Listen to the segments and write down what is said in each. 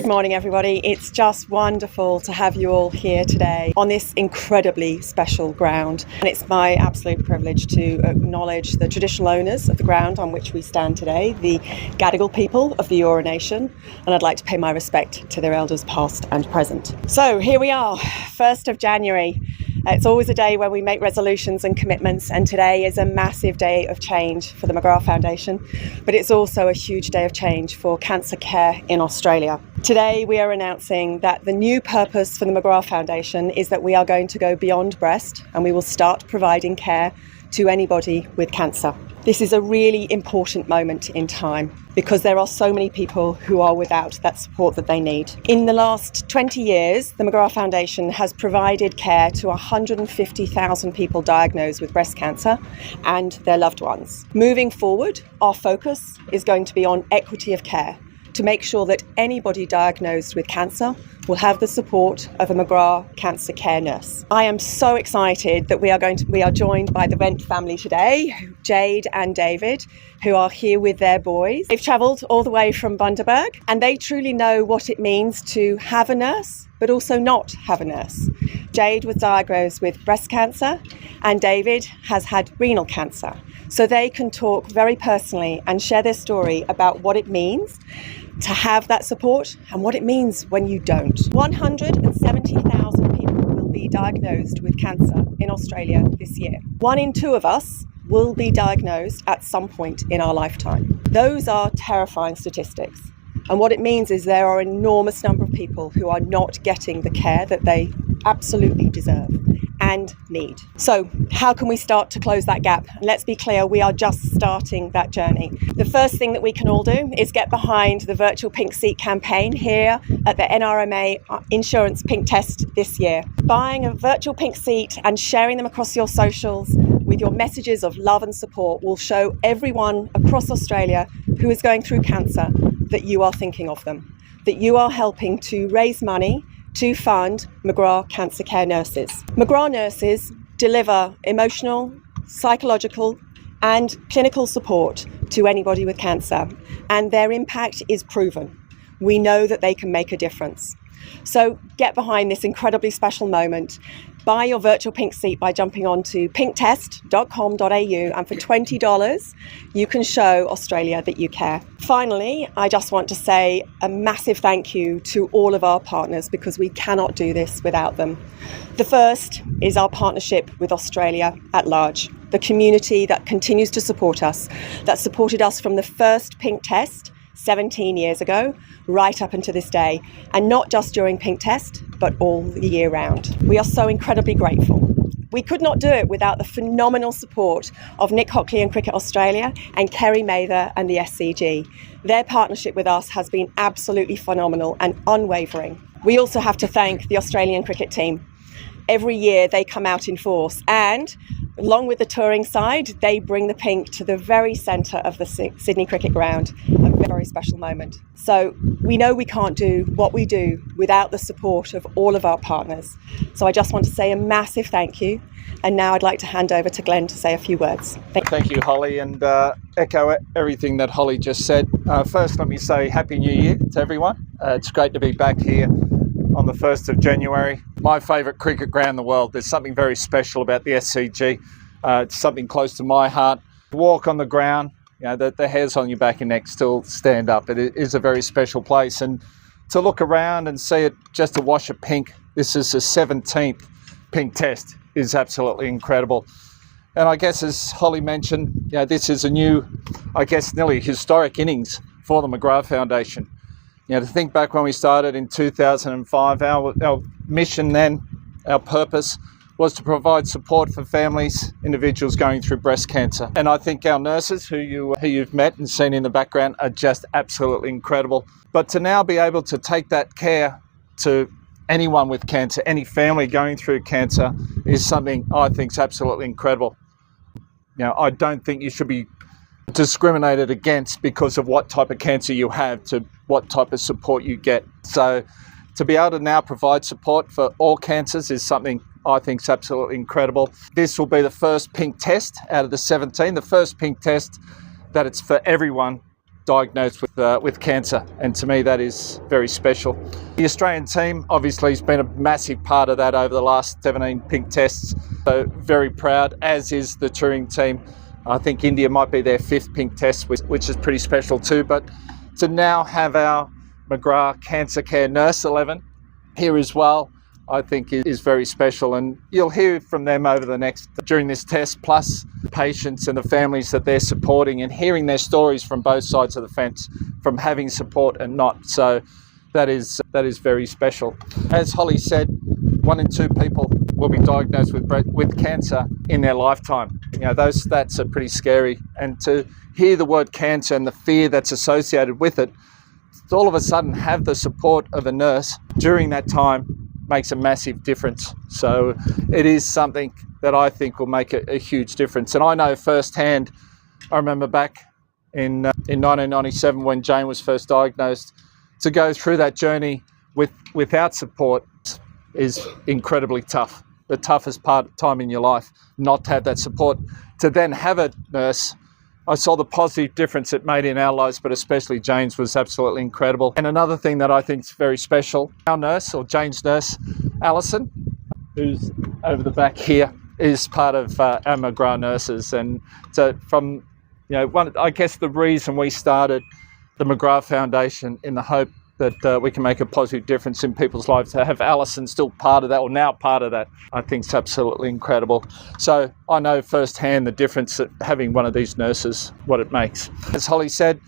Good morning, everybody. It's just wonderful to have you all here today on this incredibly special ground. And it's my absolute privilege to acknowledge the traditional owners of the ground on which we stand today, the Gadigal people of the Eora Nation. And I'd like to pay my respect to their elders past and present. So here we are, 1st of January. It's always a day when we make resolutions and commitments, and today is a massive day of change for the McGrath Foundation, but it's also a huge day of change for cancer care in Australia. Today we are announcing that the new purpose for the McGrath Foundation is that we are going to go beyond breast and we will start providing care to anybody with cancer. This is a really important moment in time because there are so many people who are without that support that they need. In the last 20 years, the McGrath Foundation has provided care to 150,000 people diagnosed with breast cancer and their loved ones. Moving forward, our focus is going to be on equity of care to make sure that anybody diagnosed with cancer will have the support of a McGrath Cancer Care Nurse. I am so excited that we are joined by the Wendt family today, Jade and David, who are here with their boys. They've travelled all the way from Bundaberg and they truly know what it means to have a nurse, but also not have a nurse. Jade was diagnosed with breast cancer and David has had renal cancer. So they can talk very personally and share their story about what it means to have that support and what it means when you don't. 170,000 people will be diagnosed with cancer in Australia this year. 1 in 2 of us will be diagnosed at some point in our lifetime. Those are terrifying statistics. And what it means is there are an enormous number of people who are not getting the care that they absolutely deserve and need. So how can we start to close that gap? And let's be clear, we are just starting that journey. The first thing that we can all do is get behind the virtual pink seat campaign here at the NRMA Insurance Pink Test this year. Buying a virtual pink seat and sharing them across your socials with your messages of love and support will show everyone across Australia who is going through cancer that you are thinking of them, that you are helping to raise money to fund McGrath Cancer Care Nurses. McGrath nurses deliver emotional, psychological and clinical support to anybody with cancer, and their impact is proven. We know that they can make a difference. So get behind this incredibly special moment. Buy your virtual pink seat by jumping onto pinktest.com.au, and for $20 you can show Australia that you care. Finally, I just want to say a massive thank you to all of our partners because we cannot do this without them. The first is our partnership with Australia at large, the community that continues to support us, that supported us from the first pink test 17 years ago, right up until this day, and not just during Pink Test, but all the year round. We are so incredibly grateful. We could not do it without the phenomenal support of Nick Hockley and Cricket Australia and Kerry Mather and the SCG. Their partnership with us has been absolutely phenomenal and unwavering. We also have to thank the Australian cricket team. Every year they come out in force, and along with the touring side, they bring the pink to the very centre of the Sydney Cricket Ground, a very special moment. So we know we can't do what we do without the support of all of our partners. So I just want to say a massive thank you. And now I'd like to hand over to Glenn to say a few words. Thank you, Holly, and echo everything that Holly just said. First, let me say Happy New Year to everyone. It's great to be back here on the 1st of January. My favourite cricket ground in the world. There's something very special about the SCG. It's something close to my heart. Walk on the ground, you know, the hairs on your back and neck still stand up. It is a very special place. And to look around and see it just a wash of pink, this is the 17th pink test, is absolutely incredible. And I guess as Holly mentioned, you know, this is a new, I guess, nearly historic innings for the McGrath Foundation. You know, to think back when we started in 2005, our mission then, our purpose, was to provide support for families, individuals going through breast cancer. And I think our nurses, who you've met and seen in the background, are just absolutely incredible. But to now be able to take that care to anyone with cancer, any family going through cancer, is something I think is absolutely incredible. You know, I don't think you should be discriminated against because of what type of cancer you have to what type of support you get. So to be able to now provide support for all cancers is something I think is absolutely incredible. This will be the first pink test out of the 17, the first pink test that it's for everyone diagnosed with cancer, and to me that is very special. The Australian team obviously has been a massive part of that over the last 17 pink tests, so very proud, as is the touring team. I think India might be their 5th pink test, which is pretty special too, but to now have our McGrath Cancer Care Nurse 11 here as well, I think is very special, and you'll hear from them during this test, plus patients and the families that they're supporting, and hearing their stories from both sides of the fence, from having support and not. So that is very special. As Holly said, 1 in 2 people will be diagnosed with cancer in their lifetime. You know, those stats are pretty scary, and to hear the word cancer and the fear that's associated with it, to all of a sudden have the support of a nurse during that time makes a massive difference. So it is something that I think will make a huge difference. And I know firsthand, I remember back in 1997 when Jane was first diagnosed, to go through that journey without support is incredibly tough. The toughest time in your life, not to have that support. To then have a nurse, I saw the positive difference it made in our lives, but especially Jane's was absolutely incredible. And another thing that I think is very special, our nurse, or Jane's nurse, Alison, who's over the back here, is part of our McGrath nurses. And so from, I guess the reason we started the McGrath Foundation in the hope that we can make a positive difference in people's lives, to have Alison still part of that, or now part of that, I think is absolutely incredible. So I know firsthand the difference that having one of these nurses, what it makes. As Holly said,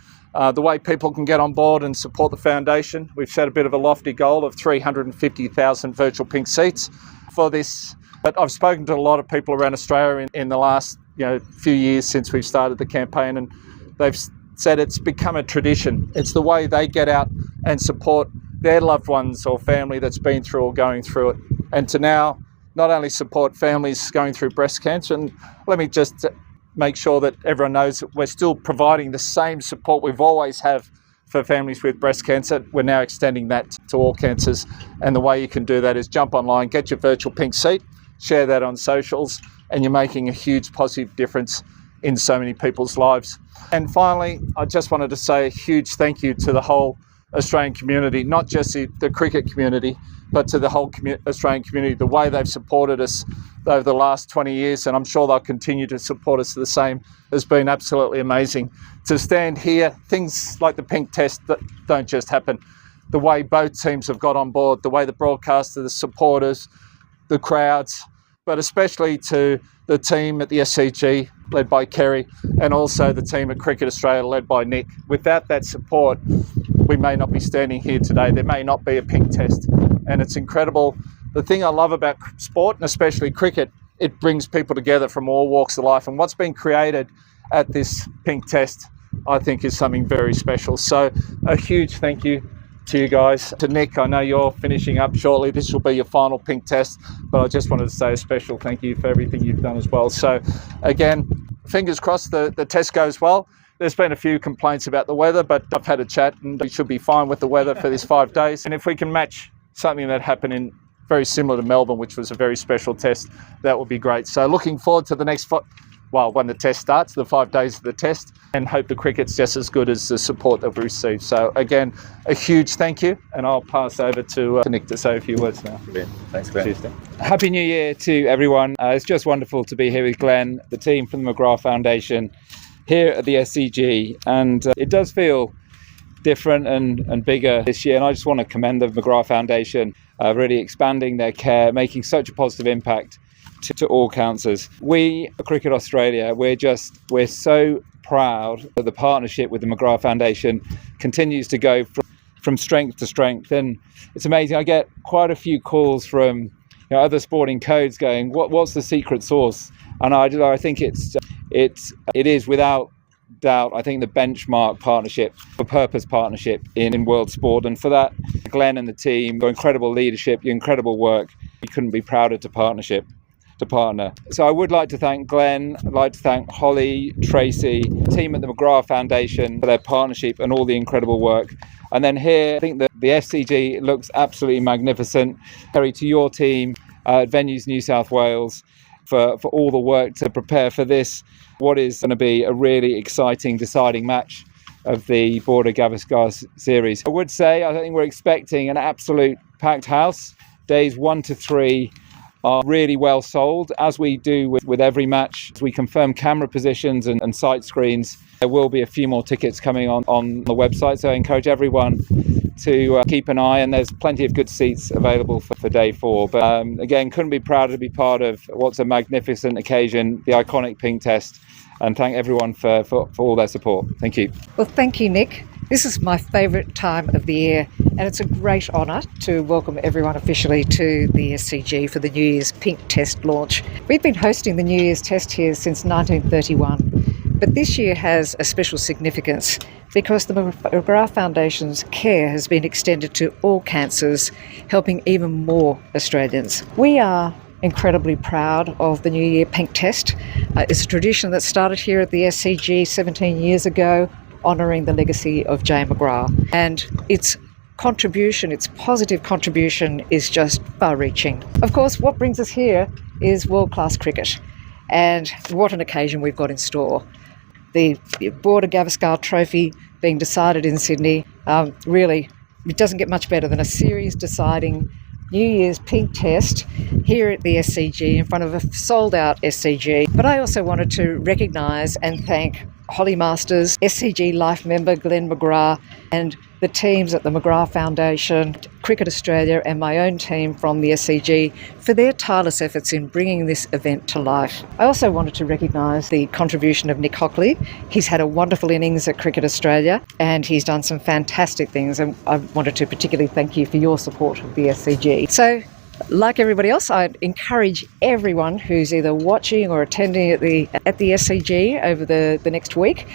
the way people can get on board and support the foundation, we've set a bit of a lofty goal of 350,000 virtual pink seats for this. But I've spoken to a lot of people around Australia in the last few years since we've started the campaign, and they've said it's become a tradition. It's the way they get out and support their loved ones or family that's been through or going through it. And to now not only support families going through breast cancer, and let me just make sure that everyone knows that we're still providing the same support we've always have for families with breast cancer. We're now extending that to all cancers. And the way you can do that is jump online, get your virtual pink seat, share that on socials, and you're making a huge positive difference in so many people's lives. And finally, I just wanted to say a huge thank you to the whole Australian community, not just the cricket community, but to the whole Australian community, the way they've supported us over the last 20 years, and I'm sure they'll continue to support us the same, has been absolutely amazing. To stand here, things like the pink test that don't just happen. The way both teams have got on board, the way the broadcasters, the supporters, the crowds, but especially to the team at the SCG, led by Kerry, and also the team at Cricket Australia, led by Nick. Without that support, we may not be standing here today. There may not be a pink test. And it's incredible. The thing I love about sport, and especially cricket, it brings people together from all walks of life. And what's been created at this pink test, I think, is something very special. So a huge thank you to you guys. To Nick, I know you're finishing up shortly. This will be your final pink test, but I just wanted to say a special thank you for everything you've done as well. So again, fingers crossed the test goes well. There's been a few complaints about the weather, but I've had a chat and we should be fine with the weather for this 5 days. And if we can match something that happened in very similar to Melbourne, which was a very special test, that would be great. So looking forward to the next, when the test starts, the 5 days of the test, and hope the cricket's just as good as the support that we received. So again, a huge thank you, and I'll pass over to Nick to say a few words now. Brilliant. Thanks, Glenn. Cheers, Nick. Happy New Year to everyone. It's just wonderful to be here with Glenn, the team from the McGrath Foundation, here at the SCG, and it does feel different and bigger this year, and I just want to commend the McGrath Foundation, really expanding their care, making such a positive impact to all cancers. We at Cricket Australia, we're so proud that the partnership with the McGrath Foundation continues to go from strength to strength, and it's amazing. I get quite a few calls from other sporting codes going, what's the secret sauce? And I think it is without doubt, I think, the benchmark partnership, the purpose partnership in world sport. And for that, Glenn and the team, your incredible leadership, your incredible work, we couldn't be prouder to partner. So I would like to thank Glenn, I'd like to thank Holly, Tracy, team at the McGrath Foundation for their partnership and all the incredible work. And then here, I think that the SCG looks absolutely magnificent. Terry, to your team at Venues New South Wales, for all the work to prepare for this, what is going to be a really exciting deciding match of the Border Gavaskar series. I would say I think we're expecting an absolute packed house. Days 1 to 3 are really well sold, as we do with every match. As we confirm camera positions and sight screens, there will be a few more tickets coming on the website, so I encourage everyone to keep an eye, and there's plenty of good seats available for day 4. But again, couldn't be prouder to be part of what's a magnificent occasion, the iconic pink test, and thank everyone for all their support. Thank you. Well, thank you, Nick. This is my favourite time of the year, and it's a great honour to welcome everyone officially to the SCG for the New Year's Pink Test launch. We've been hosting the New Year's Test here since 1931, but this year has a special significance because the McGrath Foundation's care has been extended to all cancers, helping even more Australians. We are incredibly proud of the New Year Pink Test. It's a tradition that started here at the SCG 17 years ago, honouring the legacy of Jane McGrath. And its contribution, its positive contribution, is just far-reaching. Of course, what brings us here is world-class cricket. And what an occasion we've got in store. The Border Gavaskar Trophy being decided in Sydney, really, it doesn't get much better than a series deciding New Year's Pink Test here at the SCG in front of a sold-out SCG. But I also wanted to recognise and thank Holly Masters, SCG Life member Glenn McGrath, and the teams at the McGrath Foundation, Cricket Australia, and my own team from the SCG for their tireless efforts in bringing this event to life. I also wanted to recognise the contribution of Nick Hockley. He's had a wonderful innings at Cricket Australia and he's done some fantastic things, and I wanted to particularly thank you for your support of the SCG. So, like everybody else, I'd encourage everyone who's either watching or attending at the SCG over the next week,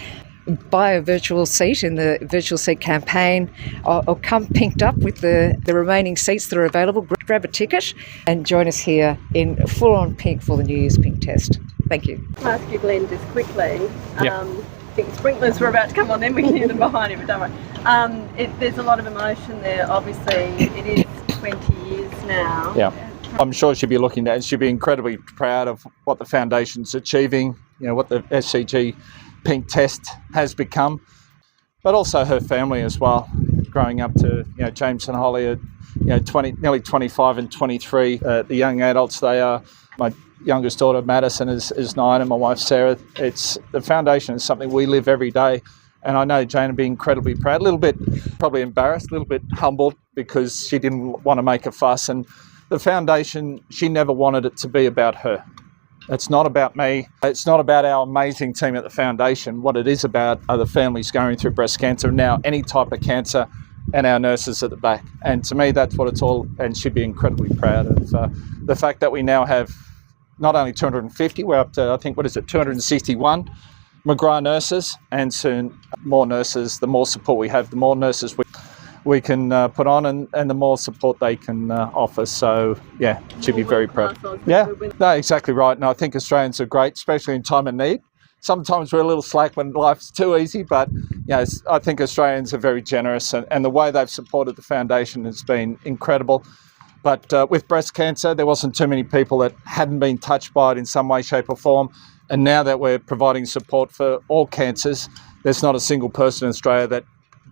buy a virtual seat in the virtual seat campaign, or come pinked up with the remaining seats that are available. Grab a ticket and join us here in full-on pink for the New Year's Pink Test. Thank you. I'll ask you, Glenn, just quickly. Yep. I think sprinklers were about to come on, then we can hear them behind you, but don't worry. There's a lot of emotion there. Obviously, it is 20 years now. Yeah. I'm sure she'll be looking at, she'll be incredibly proud of what the foundation's achieving, what the SCG Pink Test has become, but also her family as well, growing up to, James and Holly are, nearly 25 and 23, the young adults they are. My youngest daughter Madison is 9 and my wife Sarah. The foundation is something we live every day. And I know Jane would be incredibly proud, a little bit probably embarrassed, a little bit humbled because she didn't want to make a fuss. And the foundation, she never wanted it to be about her. It's not about me. It's not about our amazing team at the foundation. What it is about are the families going through breast cancer, now any type of cancer, and our nurses at the back. And to me, that's what it's all, and she'd be incredibly proud of the fact that we now have not only 250, we're up to, 261 McGrath nurses, and soon more nurses. The more support we have, the more nurses we can put on, and the more support they can offer. So yeah, she'd be very proud. Yeah, no, exactly right. And I think Australians are great, especially in time of need. Sometimes we're a little slack when life's too easy, but I think Australians are very generous, and the way they've supported the foundation has been incredible. But with breast cancer, there wasn't too many people that hadn't been touched by it in some way, shape or form. And now that we're providing support for all cancers, there's not a single person in Australia that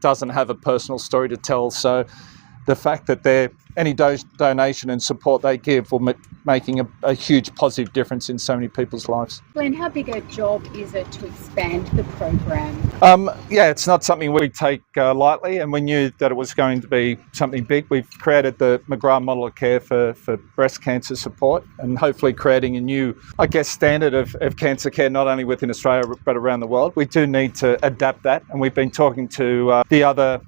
doesn't have a personal story to tell. So the fact that any donation and support they give will making a huge positive difference in so many people's lives. Glenn, how big a job is it to expand the program? It's not something we take lightly, and we knew that it was going to be something big. We've created the McGrath model of care for breast cancer support, and hopefully creating a new, standard of cancer care, not only within Australia but around the world. We do need to adapt that, and we've been talking to the other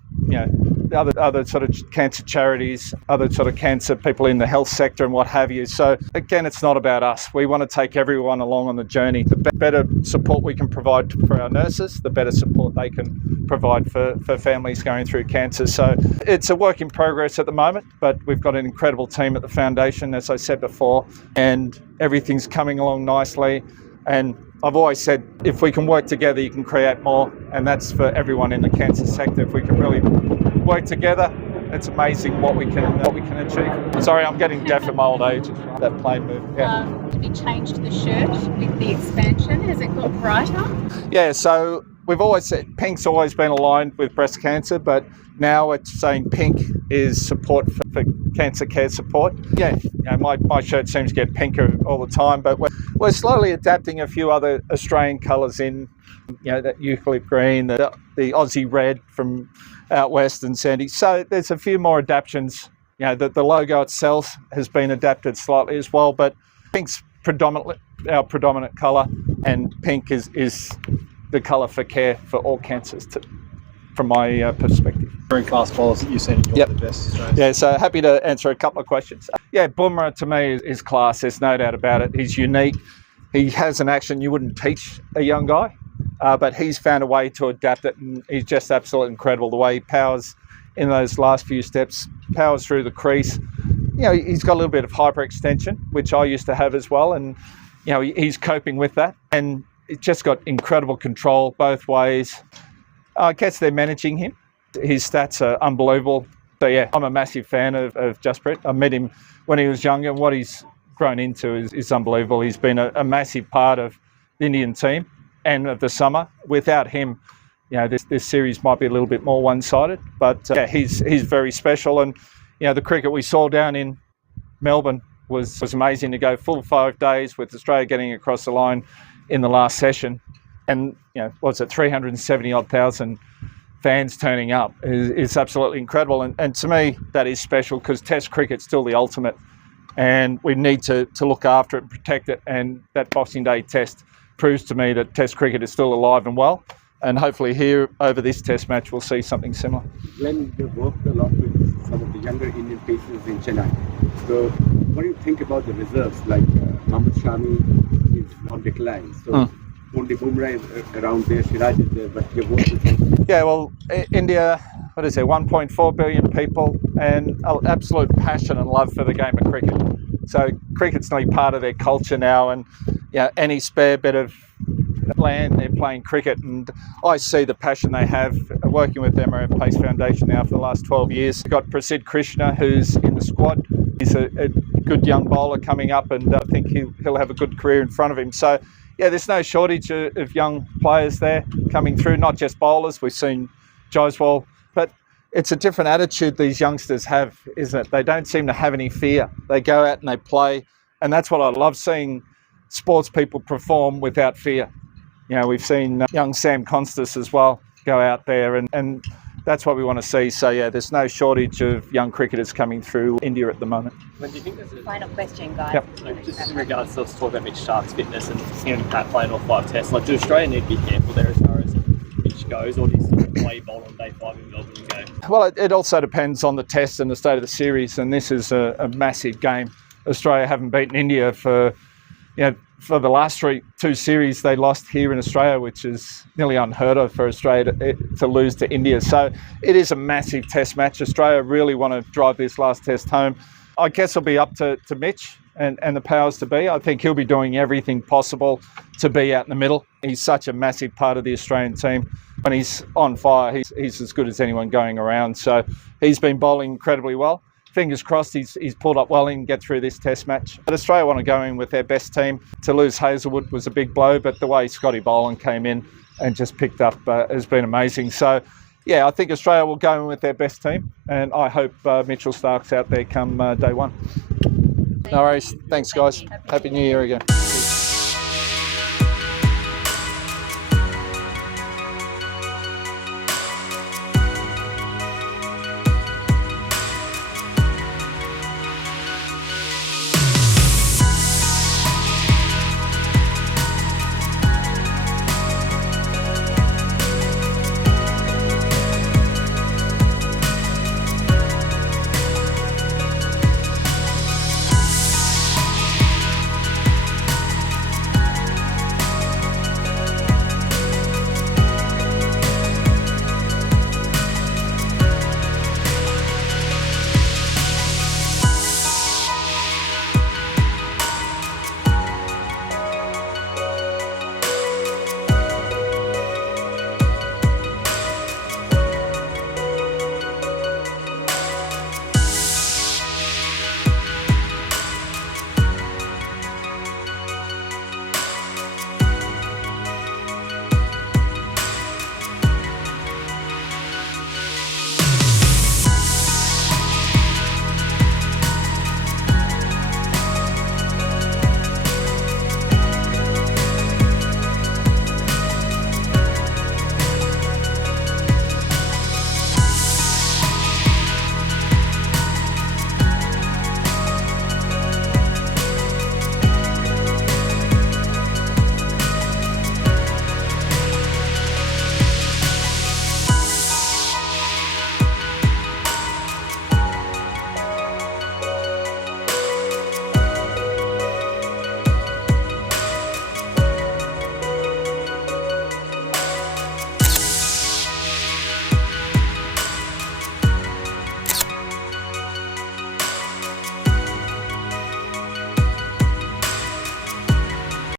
sort of cancer charities, other sort of cancer people in the health sector and what have you. So again, it's not about us. We want to take everyone along on the journey. The better support we can provide for our nurses, the better support they can provide for families going through cancer. So it's a work in progress at the moment, but we've got an incredible team at the foundation, as I said before, and everything's coming along nicely. And I've always said, if we can work together, you can create more, and that's for everyone in the cancer sector. If we can really work together, it's amazing what we can achieve. Sorry, I'm getting deaf at my old age. That plane move. Yeah. Have you changed the shirt with the expansion? Has it got brighter? Yeah. So we've always said pink's always been aligned with breast cancer, but now it's saying pink is support for cancer care support. Yeah, my shirt seems to get pinker all the time, but we're slowly adapting a few other Australian colours in, that eucalypt green, the Aussie red from out west and sandy. So there's a few more adaptations. The logo itself has been adapted slightly as well, but pink's our predominant colour, and pink is the colour for care for all cancers, from my perspective. Very fast bowlers that you've seen, you're the best Australian. Yeah, so happy to answer a couple of questions. Yeah, Bumrah to me is class, there's no doubt about it. He's unique. He has an action you wouldn't teach a young guy, but he's found a way to adapt it, and he's just absolutely incredible. The way he powers in those last few steps, powers through the crease. He's got a little bit of hyperextension, which I used to have as well, and he's coping with that, and it's just got incredible control both ways. I guess they're managing him. His stats are unbelievable. So yeah, I'm a massive fan of Jasprit. I met him when he was younger, and what he's grown into is unbelievable. He's been a massive part of the Indian team and of the summer. Without him, this series might be a little bit more one-sided, but he's very special. And the cricket we saw down in Melbourne was amazing, to go full 5 days with Australia getting across the line in the last session, and 370,000 fans turning up is absolutely incredible. And to me, that is special, because Test cricket's still the ultimate, and we need to look after it and protect it. And that Boxing Day Test proves to me that Test cricket is still alive and well. And hopefully here over this Test match we'll see something similar. Glenn, you've worked a lot with some of the younger Indian pacers in Chennai. So what do you think about the reserves? Like Mohammad Shami is on decline. So only Bumrah is around there, Siraj is there, but you've worked with him. Yeah, well, India, 1.4 billion people, and an absolute passion and love for the game of cricket. So cricket's nearly part of their culture now, and any spare bit of land, they're playing cricket, and I see the passion they have working with the McGrath Pace Foundation now for the last 12 years. We've got Prasidh Krishna, who's in the squad. He's a good young bowler coming up, and I think he'll have a good career in front of him. So yeah, there's no shortage of young players there coming through, not just bowlers. We've seen Jaiswal, but it's a different attitude these youngsters have, isn't it? They don't seem to have any fear. They go out and they play, and that's what I love, seeing sports people perform without fear. We've seen young Sam Constas as well go out there, and that's what we want to see. So yeah, there's no shortage of young cricketers coming through India at the moment. When do you think there's a Final question, guys. Yep. just in regards to, let's talk about Mitch Stark's fitness and him playing all 5 tests, do Australia need to be careful there as far as Mitch goes, or do you play bowl on day 5 in Melbourne and go? Well, it also depends on the test and the state of the series, and this is a massive game. Australia haven't beaten India for the last 2 series they lost here in Australia, which is nearly unheard of for Australia to lose to India. So it is a massive test match. Australia really want to drive this last test home. I guess it'll be up to Mitch and the powers to be. I think he'll be doing everything possible to be out in the middle. He's such a massive part of the Australian team. When he's on fire, he's as good as anyone going around. So he's been bowling incredibly well. Fingers crossed he's pulled up well and get through this test match. But Australia want to go in with their best team. To lose Hazelwood was a big blow, but the way Scotty Boland came in and just picked up has been amazing. So yeah, I think Australia will go in with their best team, and I hope Mitchell Stark's out there come day 1. No worries. Thanks, guys. Happy New Year again.